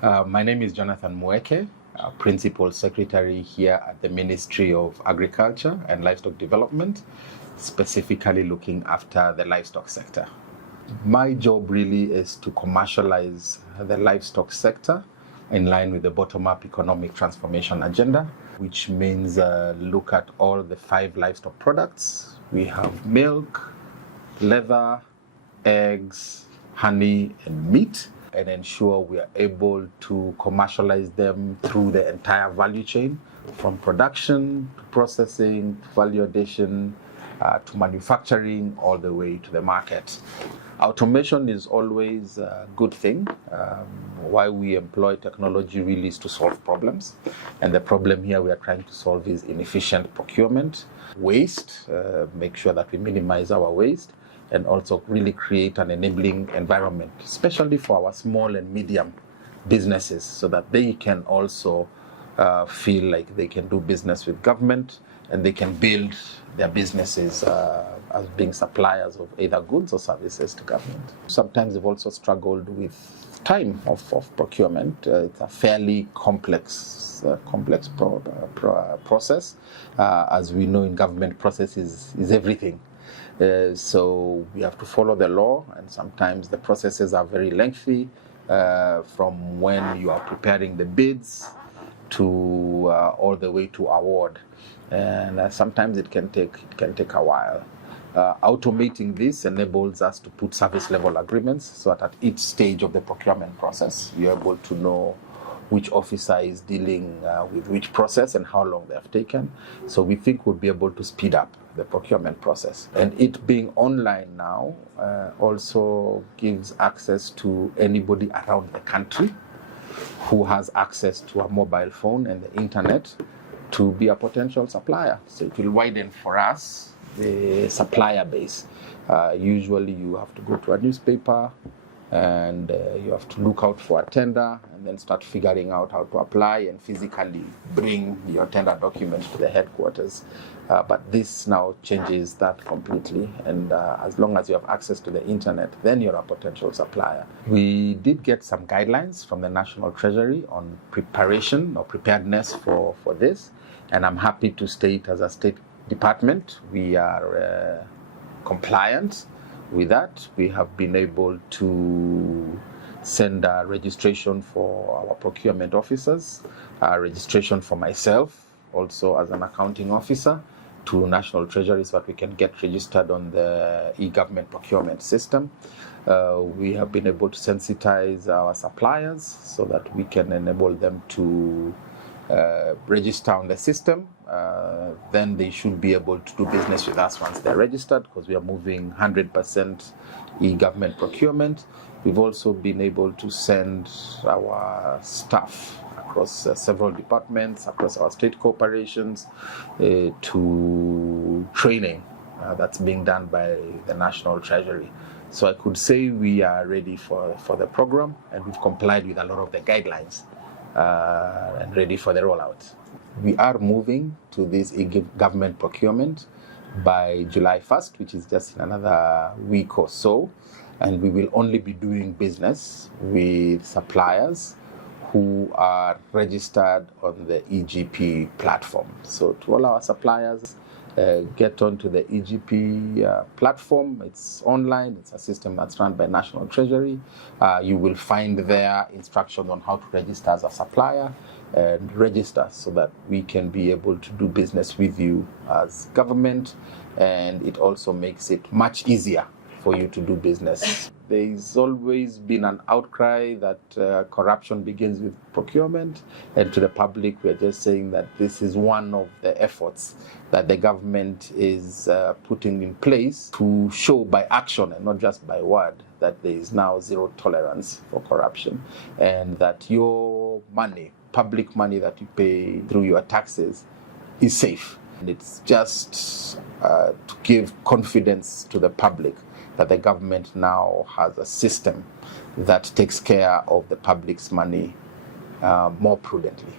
My name is Jonathan Mueke, Principal Secretary here at the Ministry of Agriculture and Livestock Development, specifically looking after the livestock sector. My job really is to commercialize the livestock sector in line with the bottom-up economic transformation agenda, which means look at all the 5 livestock products. We have milk, leather, eggs, honey, and meat, and ensure we are able to commercialize them through the entire value chain, from production to processing to value addition to manufacturing, all the way to the market. Automation is always a good thing. Why we employ technology really is to solve problems. And the problem here we are trying to solve is inefficient procurement, waste, make sure that we minimize our waste, and also really create an enabling environment, especially for our small and medium businesses, so that they can also feel like they can do business with government and they can build their businesses as being suppliers of either goods or services to government. Sometimes they've also struggled with time of procurement. It's a fairly complex process. As we know, in government, process is everything. So we have to follow the law, and sometimes the processes are very lengthy, from when you are preparing the bids to all the way to award, and sometimes it can take a while. Automating this enables us to put service level agreements, so that at each stage of the procurement process you're able to know which officer is dealing with which process and how long they have taken. So we think we'll be able to speed up the procurement process. And it being online now also gives access to anybody around the country who has access to a mobile phone and the internet to be a potential supplier. So it will widen for us the supplier base. Usually you have to go to a newspaper, and you have to look out for a tender and then start figuring out how to apply and physically bring your tender documents to the headquarters. But this now changes that completely, and as long as you have access to the internet, then you're a potential supplier. We did get some guidelines from the National Treasury on preparation or preparedness for this, and I'm happy to state, as a state department, we are compliant with that. We have been able to send a registration for our procurement officers, a registration for myself, also as an accounting officer, to National Treasury, so that we can get registered on the E-Government Procurement system. We have been able to sensitize our suppliers so that we can enable them to register on the system. Then they should be able to do business with us once they're registered, because we are moving 100% e-government procurement. We've also been able to send our staff across several departments, across our state corporations, to training that's being done by the National Treasury. So I could say we are ready for the program, and we've complied with a lot of the guidelines and ready for the rollout. We are moving to this e-government procurement by July 1st, which is just in another week or so, and we will only be doing business with suppliers who are registered on the EGP platform. So to all our suppliers, get onto the EGP platform. It's online. It's a system that's run by National Treasury. You will find there instructions on how to register as a supplier and register, so that we can be able to do business with you as government, and it also makes it much easier for you to do business. There's always been an outcry that corruption begins with procurement, and to the public we're just saying that this is one of the efforts that the government is putting in place to show by action and not just by word that there is now zero tolerance for corruption, and that your money, public money that you pay through your taxes, is safe. And it's just to give confidence to the public that the government now has a system that takes care of the public's money more prudently.